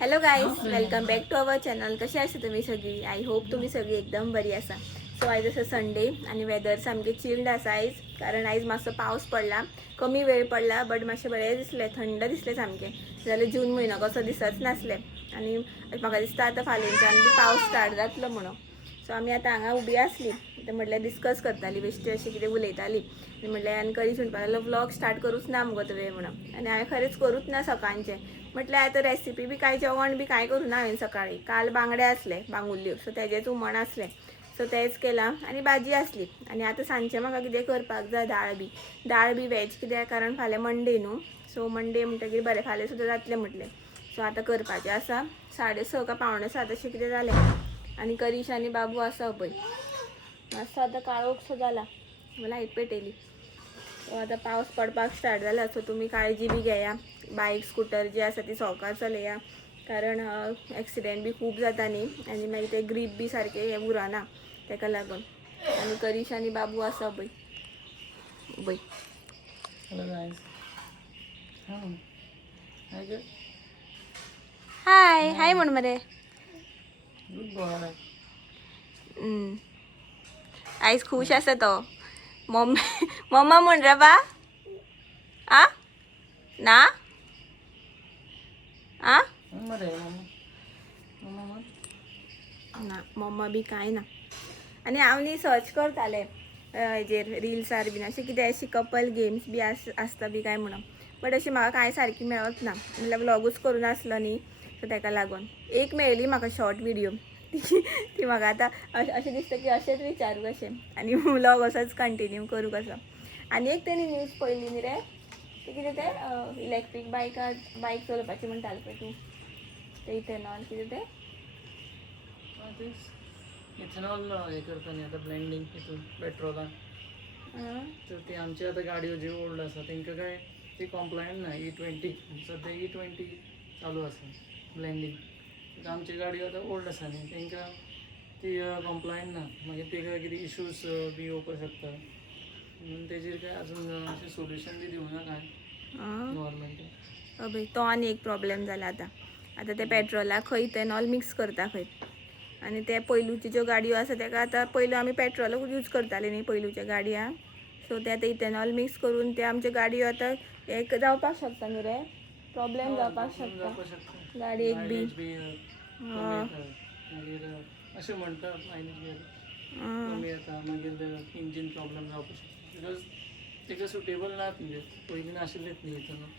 Hello guys, welcome back to our channel. कसे आसा तुम्ही सगळी? आय होप तुम्ही सगळी एकदम बरी आसा. सो आयज आसा संडे आणि वेदर सामकें चिल्ड आसा आयज, कारण आयज मातसो पावस पडला. कमी वेळ पडला बट मातशें बरें दिसलें, थंड दिसलें सामकें. जाल्यार जून म्हयनो कसो दिसच नासलें आनी म्हाका दिसता आतां फाल्यांच्यान बी पावस स्टार्ट जातलो म्हणून. सो आमी आतां हांगा उबी आसली, म्हटल्यार डिस्कस करताली, बेश्टी अशी कितें उलयताली. आनी म्हटल्यार आनी करी म्हणपाक लागलो व्लॉग स्टार्ट करूच ना मुगो तुवें म्हणून. आनी हांवें खरेंच करूच ना सकाळचें. म्हटल्यार आतां रेसिपी बी कांय जेवण बी कांय करूं ना हांवें सकाळीं. काल बांगडे आसले, बांगुल्ल्यो, सो तेजेंच हुमण आसलें. सो तेंच केलां आनी भाजी आसली. आनी आतां सांजचें म्हाका कितें करपाक जाय, दाळ बी वेज, कित्याक कारण फाल्यां मंडे न्हू. सो मंडे म्हणटकीर बरें फाल्यां सुद्दां जातलें म्हटलें. सो आतां करपाचें आसा. 6:30 काय 6:45 अशें कितें जालें. आनी करीश आनी बाबू आसा पळय, मातसो आतां काळोखसो जाला, लायट पेटयली. सो आतां पावस पडपाक स्टार्ट जाला. सो तुमी काळजी बी घेया. बायक स्कूटर जी आसा ती सवकास चलया, कारण एक्सिडेंट बी खूब जाता न्ही, आनी मागीर ते ग्रीप बी सारकें हें उरना तेका लागून. आनी करीश आनी बाबू आसा पळय. Hello guys. Hi good. हाय हाय म्हण मरे. Good boy. आयज खुश आसा तो. मम्मी मम्मा म्हण रे बा. आ ना आ Mama mama. ना मम्मा बी कांय ना. आनी हांव न्ही सर्च करतालें हेजेर रिल्सार बीन अशें कितें अशी कपल गेम्स बी आसता बी काय म्हणून. बट अशी म्हाका कांय सारकी मेळत ना. म्हणल्यार व्लॉगूच करूं नासलो न्ही, सो तेका लागून. एक मेळ्ळी म्हाका शॉर्ट व्हिडिओ, ती म्हाका आतां अशें दिसता की अशेंच विचारूं कशें आनी व्लॉग असोच कंटिन्यू करूं कसो. आनी एक तेणी न्यूज पळयली न्ही रे, ते कितें तें इलेक्ट्रीक बायक चलोवपाची म्हणटाले पळय तूं, ते इथेनॉल कितें तें. इथेनॉल हे करता आता ब्लेंडिंग हितून पेट्रोलान. तर ती आमची आतां गाडयो ज्यो ओल्ड आसा तांकां काय ती कॉम्प्लायंट ना. E20 सद्या E20 चालू आसा ब्लेंडिंग. आमची गाडयो आतां ओल्ड आसा न्ही, तांकां ती कॉम्प्लायंट ना. मागीर ताका कितें इश्यूज बी येवपाक शकता. म्हणून तेजेर काय अजून अशें सोल्युशन बी दिवं ना कांय गव्हर्मेंटान. अबे तो आनी एक प्रॉब्लेम जाला आतां ते पेट्रोलाक खंय इथेनॉल मिक्स करता खंय. आनी ते पयलूच्यो ज्यो गाडयो आसा तेका आतां पयलू आमी पेट्रोलूच यूज करतालीं न्ही पयलूच्या गाडयांक. सो ते आतां इथेनॉल मिक्स करून ते आमच्यो गाडयो आतां एक जावपाक शकता न्ही रे, प्रॉब्लेम जावपाक शकता गाडयेक बी. मागीर अशें म्हणटा मायलेज बी कमी येता. मागीर इंजीन प्रॉब्लेम जावपाक शकता, बिकॉज ताका सुटेबल नात म्हणजे पयलीं नाशिल्लेत न्ही इथेनॉल.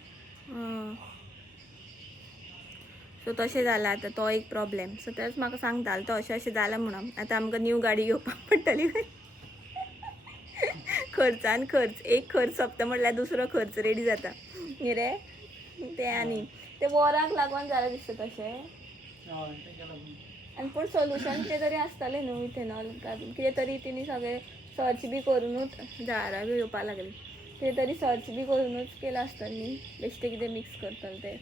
सो तशें जालां आतां, तो एक प्रॉब्लेम. सो तेच म्हाका सांगतालो तो अशें अशें जालां म्हणून. आतां आमकां न्यू गाडी घेवपाक पडटली. खर्चान खर्च, एक खर्च सोंपता म्हणल्यार दुसरो खर्च रेडी जाता न्ही रे. ते आनी ते वॉराक लागून जालें दिसता तशें. आनी पूण सोल्युशन कितें तरी आसतलें न्हू इथेनॉल घालून. कितें तरी तेणी सगळें सर्च बी करुनूच, जळारां बी येवपा लागली, कितें तरी सर्च बी करुनूच केलां आसतलें न्ही, बेश्टें कितें मिक्स करतले ते.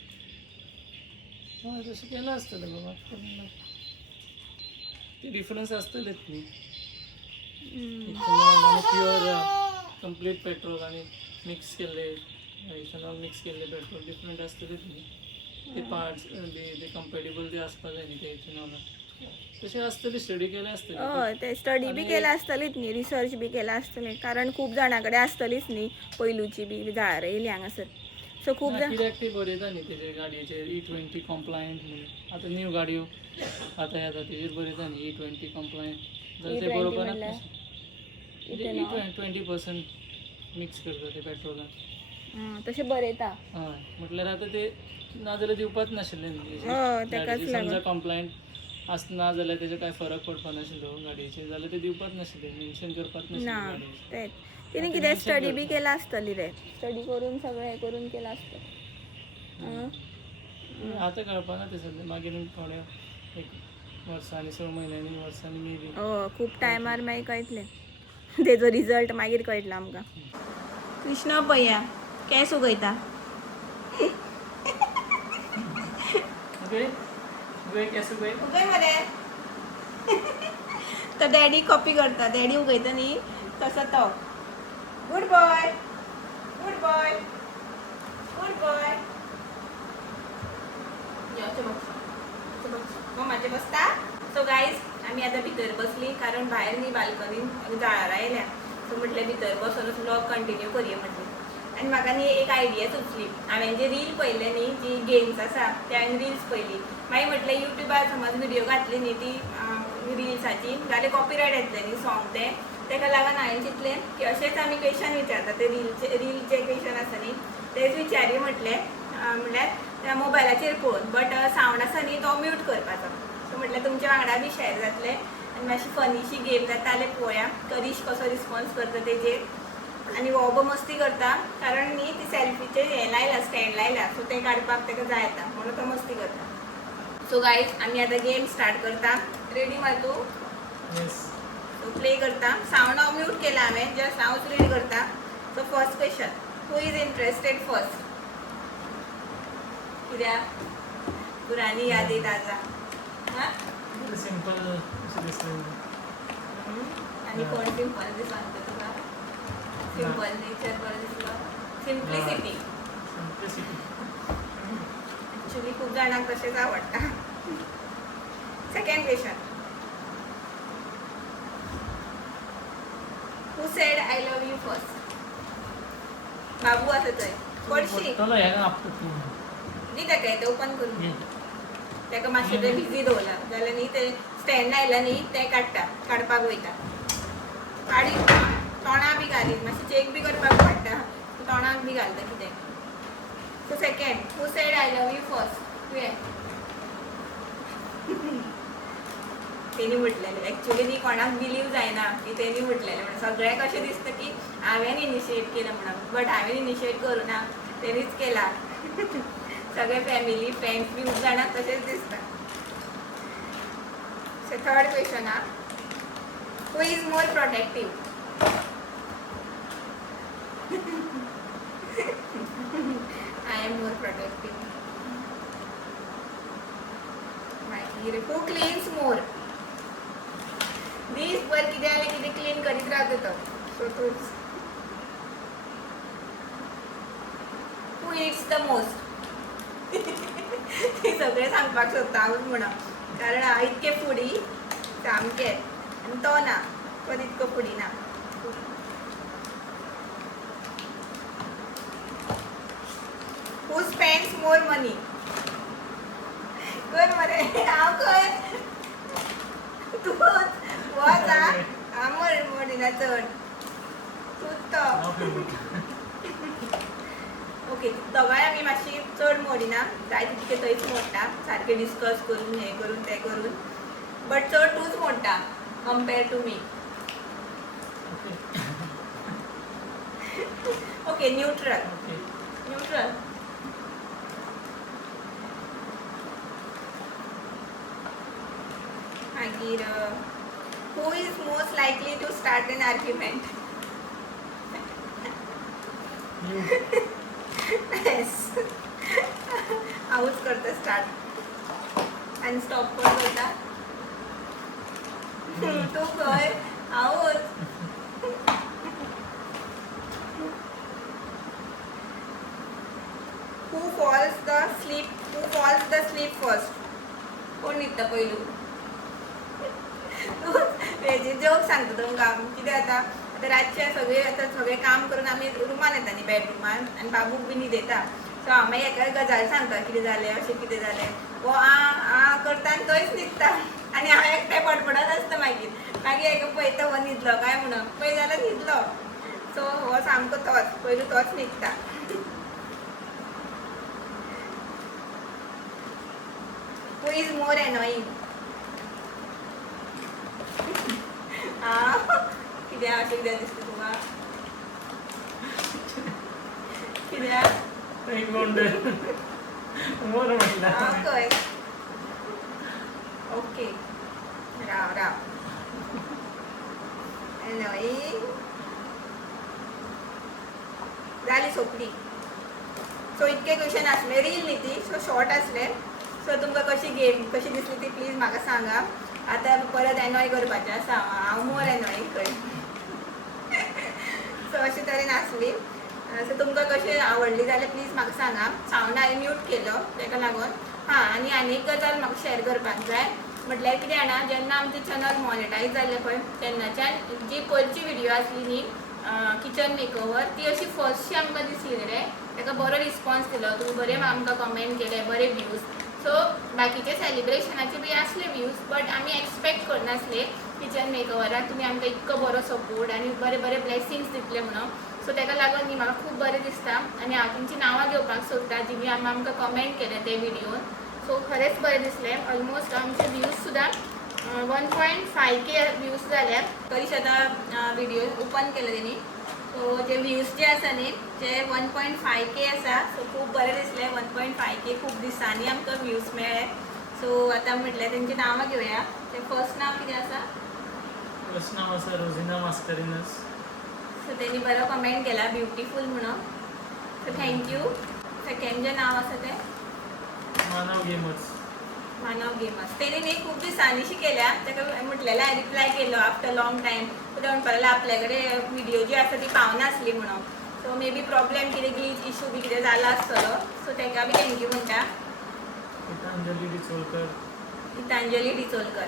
हय तशें केलां आसतलें बाबा, पूण ते डिफरन्स आसतलेच न्ही. इथेनॉल आनी प्युअर कंप्लीट पेट्रोल आनी मिक्स केल्ले इथेनॉल मिक्स केल्ले पेट्रोल डिफरंट आसतलेच न्ही. ते पार्ट्स बी ते कंपेटेबल ते आसपा जाय न्ही ते इथेनॉलाक. तशें आसतलें, स्टडी केलें आसतलें. हय ते स्टडी बी केल्या आसतलीच न्ही, रिसर्च बी केलां आसतलें, कारण खूब जाणां कडेन आसतलीच न्ही पयलूची बी जळारां येयलीं हांगासर. सो खूब जाण कित्याक ती बरयता न्ही तेजेर गाडयेचेर E20 कॉम्प्लायंट म्हणून. आतां न्यू गाडयो आतां येता तेजेर बरयता न्ही E20 कॉम्प्लायंट. जाल्यार ते बरोवपाक नाका. 20% मिक्स करता ते पेट्रोलान. तशें बरयता. हय म्हटल्यार आतां ते नाजाल्यार दिवपाच नाशिल्लें न्ही. तेकाच लागून समजा कॉम्प्लायंट आसना जाल्यार तेजो कांय फरक पडपा नाशिल्लो गाडयेचेर, जाल्यार ते दिवपाच नाशिल्ले, मेन्शन करपाच ना नाशिल्लें. तेच तिणें कितें स्टडी बी केलां आसतली रे, स्टडी करून सगळें हें करून केलां आसतलें. आतां कळपाना तें सद्या, मागीर थोड्या एक वर्सांनी 6 म्हयन्यांनी वर्सांनी मे बी. खूब टायमार मागीर कळटलें तेजो रिजल्ट, मागीर कळटलो आमकां. कृष्ण पळया केंस उगयता. उगय मरे. तो डॅडी कॉपी करता, डॅडी उगयता न्ही तसो तो. Good boy, good boy, good boy. माझे बसता. सो गाईज आम्ही आता भितर बसली कारण भायर न्ही बाल्कनीन झाडां आयल्या. सो म्हटलें भितर बसूनच ब्लॉग कंटिन्यू करूया म्हटलें. आनी म्हाका न्ही एक आयडिया सुचली. हांवें जे रील पळयले न्ही जी गेम्स आसा ते हांवें रिल्स पळयली. मागीर म्हटलें युट्यूबार समज व्हिडिओ घातली न्ही ती रिल्साची जाल्यार कॉपीरायट येतलें न्ही सॉंग तें. ताका लागून हांवें चिंतलें की अशेंच आमी क्वेश्चन विचारता ते रीलचे क्वेश्चन आसा न्ही तेच विचारया म्हटलें. म्हणल्यार त्या मोबायलाचेर पळोवन बट सावंड आसा न्ही तो म्यूट करपाचो. सो म्हटल्यार तुमच्या वांगडा बी शेअर जातलें आनी मातशी फनीशी गेम जाता जाल्यार पळोवया करीश कसो रिस्पॉन्स करता तेजेर. आनी हो मस्ती करता कारण न्ही ती सॅल्फीचे हें लायला स्टँड लायला सो तें काडपाक ताका जाय येता म्हणून तो मस्ती करता. सो गायज आमी आतां गेम स्टार्ट करता. रेडी मार तूं? सो प्ले करता. सावंड हांव म्यूट केला हांवें जस्ट हांवच रीड करता. So first question who is interested first? कित्याक पुराणी यादी ताजा हां सिंपल अशें दिसलें. आनी कोण सिंपल दिसता तुका? सिंपल नेचर बरें दिसलो. सिंप्लिसिटी ॲक्च्युली खूप जाणांक तशेंच आवडटा. Second question who said I love you first? बाबू आसा थंय पडशी दी ताका तें ओपन करून ताका मातशें तें बिजी दवरला जाल्यार न्ही तें स्टँड आयला न्ही तें काडपाक वयता. काडी तोंडाक बी घालीत मातशें चेक बी करपाक पडटा तोंडाक बी घालता कितें. So second who said I love you first? तुवें. तेणी म्हटलेलें एक्चुली न्ही कोणाक बिलीव जायना की तेणी म्हटलेलें म्हणून सगळ्यांक अशें दिसता की हांवें इनिशिएट केलं म्हणून बट हांवें इनिशिएट करुना तेणीच केला. सगळे फॅमिली फ्रेंड्स बी खूब जाणांक तशेंच दिसता. So third question ah who is more protective? I am more protective. मागीर हू क्लीन्स मोर? दीसभर कितें जालें कितें क्लीन करीत रावता तो. सो तूंच. हू इट्स द मोस्ट? ते सगळें सांगपाक सोदता हांवूच म्हणून कारण हांव इतकें फुडी सामकें आनी तो ना तो तितको फुडी ना. हू स्पेंड्स मोर मनी? कर मरे हांव खंय तूंच वच हांव मोडिना चड तूंच तो. ओके दोगांय आमी मातशी चड मोडिना जाय तितके थंयच मोडटा सारकें डिस्कस करून हें करून तें करून बट चड तूंच मोडटा compare to me. Okay neutral. Neutral. मागीर who is most likely to start an argument? Yes हांवूच करता स्टार्ट आनी स्टॉप कोण करता? तूं खंय हांवूच. हू फॉल्स द स्लीप फर्स्ट? कोण न्हिदता पयलू? हेजी जोक सांगता तुमकां कितें जाता आतां रातचें सगळें काम करून आमी रुमान येता न्ही बेडरुमान आनी बाबूक बी न्हिदयता. सो हांव मागीर एका गजाल सांगता कितें जालें अशें कितें जालें वो आ करता आनी तोच न्हिदता आनी हांव एकटें पडपडत आसता. मागीर हाका पळयता हो न्हिदलो काय म्हणून पळय जाल्यार न्हिदलो. सो हो सामको तोच पयलू तोच न्हिदता. Who is more annoying? कित्याक अशें कित्याक दिसता तुका? कित्याक हांव खंय? ओके राव एनोयींग जाली सोंपली. सो इतके क्वेश्चन आसले रील न्ही ती सो शॉर्ट आसले. सो तुमकां कशी गेम कशी दिसली ती प्लीज म्हाका सांगा. आतां परत एनॉय करपाचें आसा हांव मोर एनॉय खंय. सो अशे तरेन आसली. सो तुमकां कशें आवडली जाल्यार प्लीज म्हाका सांगा. सावंड हांवें म्यूट केलो ताका लागून. आनी एक गजाल म्हाका शेअर करपाक जाय म्हटल्यार कितें जाणा जेन्ना आमचें चॅनल मॉनिटायज जाल्लें पळय तेन्नाच्यान जी पयलींची व्हिडिओ आसली न्ही किचन मेकओवर ती अशी फर्स्टशी आमकां दिसली न्ही रे ताका बरो रिस्पॉन्स दिलो तुमी बरे आमकां कमेंट केले बरे व्ह्यूज सो बाकीचे सेलिब्रेशनाचे बी आसले व्ह्यूज बट आमी एक्सपेक्ट करनासले किचन मेकओवराक तुमी आमकां इतको बरो सपोर्ट आनी बरे बरे ब्लेसिंग्स दितले म्हणून सो ताका लागून न्ही म्हाका खूब बरें दिसता आनी हांव तुमची नांवां घेवपाक सोदता जिनी आमकां कमेंट केले ते व्हिडिओन सो खरेंच बरें दिसलें ऑलमोस्ट आमचे व्ह्यूज सुद्दां 1.5K व्ह्यूज जाल्यात तरीच आतां व्हिडिओ ओपन केले तेणी सो जे व्ह्यूज जे आसा न्ही ते 1.5K आसा सो खूब बरें दिसलें 1.5K खूब दिसांनी आमकां व्ह्यूज मेळ्ळे सो आतां म्हटल्यार तेंची नांवां घेवया ते फर्स्ट नांव कितें आसा फर्स्ट नाव आसा रोजिना मास्कारिनस सो तेणी बरो कमेंट केला ब्युटिफूल म्हणून सो थँक्यू सेकंड जें नांव आसा तें मानव गेमर्स मानव गेमर्स तेणी न्ही खूब दिसांनी केल्या ताका म्हटलेलें हांवें रिप्लाय केलो आफ्टर लॉंग टायम सो ते म्हणपाक लागले आपल्या कडेन व्हिडिओ जी आसा ती पावनासली म्हणून सो मे बी प्रॉब्लेम कितें ग्लीच इशू बी कितें जाला आसतलो सो ताका बी थँक्यू म्हणटा गीतांजली डिचोलकर गीतांजली डिचोलकर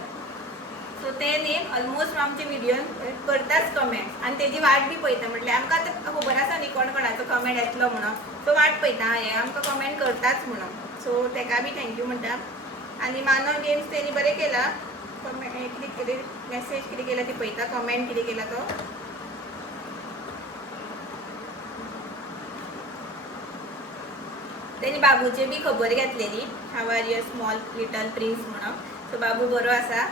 सो ते न्ही ऑलमोस्ट आमचे व्हिडिओन करताच कमेंट आनी तेजी वाट बी पळयता म्हटल्यार आमकां आतां खबर आसा न्ही कोण कोणाचो कमेंट येतलो म्हणून सो वाट पळयता हे आमकां कमेंट करताच म्हणून सो ताका बी थँक्यू म्हणटा आनी मानव गेम्स तेणी बरें केला कमेंट कितें कितें मॅसेज कितें केला ती पळयता कमेंट कितें केला तो तेणी बाबूचे बी खबर घेतलेली how are your small little prince म्हणून सो बाबू बरो आसा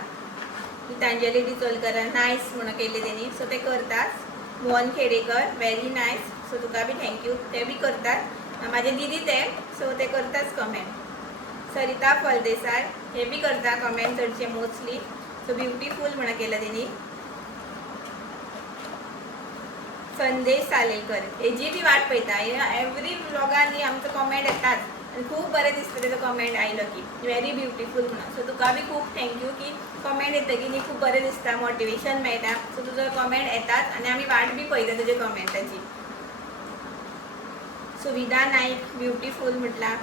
गीतांजली डिचोलकर नायस म्हणून केले तेणी सो ते करतात Mohan Khedekar very nice so तुका बी थँक्यू ते बी करतात म्हाजे दिदी ते सो ते करताच कमेंट सरिता फळदेसाय हे बी करता कमेंट चडशे मोस्टली सो ब्युटिफूल म्हणून केलं तेणी संदेश सालेकर हेजी बी वाट पळयता एवरी व्लॉगांनी आमचो कमेंट येतात आनी खूब बरें दिसता तेजो कमेंट आयलो की व्हेरी ब्युटिफूल म्हणून सो तुका बी खूब थँक्यू की कमेंट येतकी न्ही खूब बरें दिसता मोटिवेशन मेळटा सो तुजो कमेंट येतात आनी आमी वाट बी पळयता तुजे कमेंटाची सुविधा नाईक ब्युटिफूल म्हटला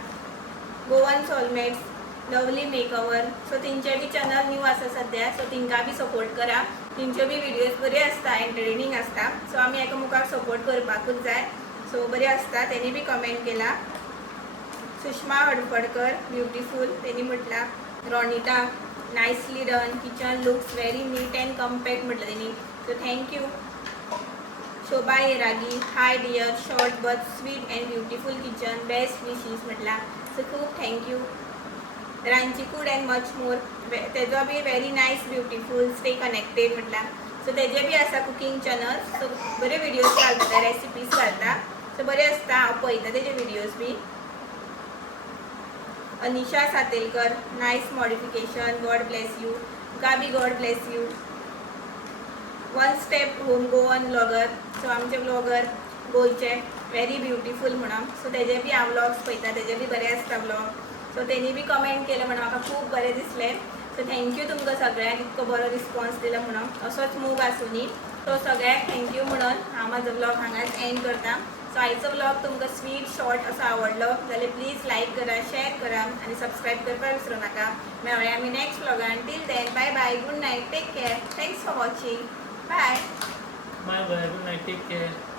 Goan soulmates lovely makeover so तेंचे बी चॅनल न्यू आसा सद्या सो तेंकां बी सपोर्ट करा तेंचे बी व्हिडिओज बरे आसता एंटरटेनिंग आसता सो आमी एकामेकाक सपोर्ट करपाकूच जाय सो बरे आसता तेणी बी कमेंट केला सुषमा हडफडकर ब्युटिफूल तेणी म्हटला Ronita nicely done kitchen looks very neat and compact म्हटलं तेणी so thank you Shobha Yeragi hi dear short but sweet and beautiful kitchen best wishes म्हटला सो खूब thank you Ranchi Kood and much more तेजो बी very nice beautiful stay connected म्हटला so तेजे बी आसा कुकिंग चॅनल सो बरे व्हिडिओज घालता रेसिपीज घालता सो बरे आसता हांव पळयता तेजे व्हिडिओज बी Anisha Satelkar nice modification God bless you तुका बी God bless you one step home Goan vlogger so आमचे व्लॉगर गोंयचे व्हेरी ब्युटिफूल म्हणून सो तेजे बी हांव व्लॉग्स पळयता तेजे बी बरे आसता व्लॉग सो तेणी बी कमेंट केलें म्हणून म्हाका खूब बरें दिसलें सो थँक्यू तुमकां सगळ्यांक इतको बरो रिस्पॉन्स दिलो म्हणून असोच मूव आसूं न्ही सो सगळ्यांक थँक्यू म्हणून हांव म्हाजो व्लॉग हांगाच एंड करता सो आयचो व्लॉग तुमकां स्वीट शॉर्ट असो आवडलो जाल्यार प्लीज लायक करा शेअर करा आनी सबस्क्रायब करपाक विसरूं नाका मेळुया आमी नेक्स्ट व्लॉगान till then bye bye good night take care thanks for watching bye bye bye good night take care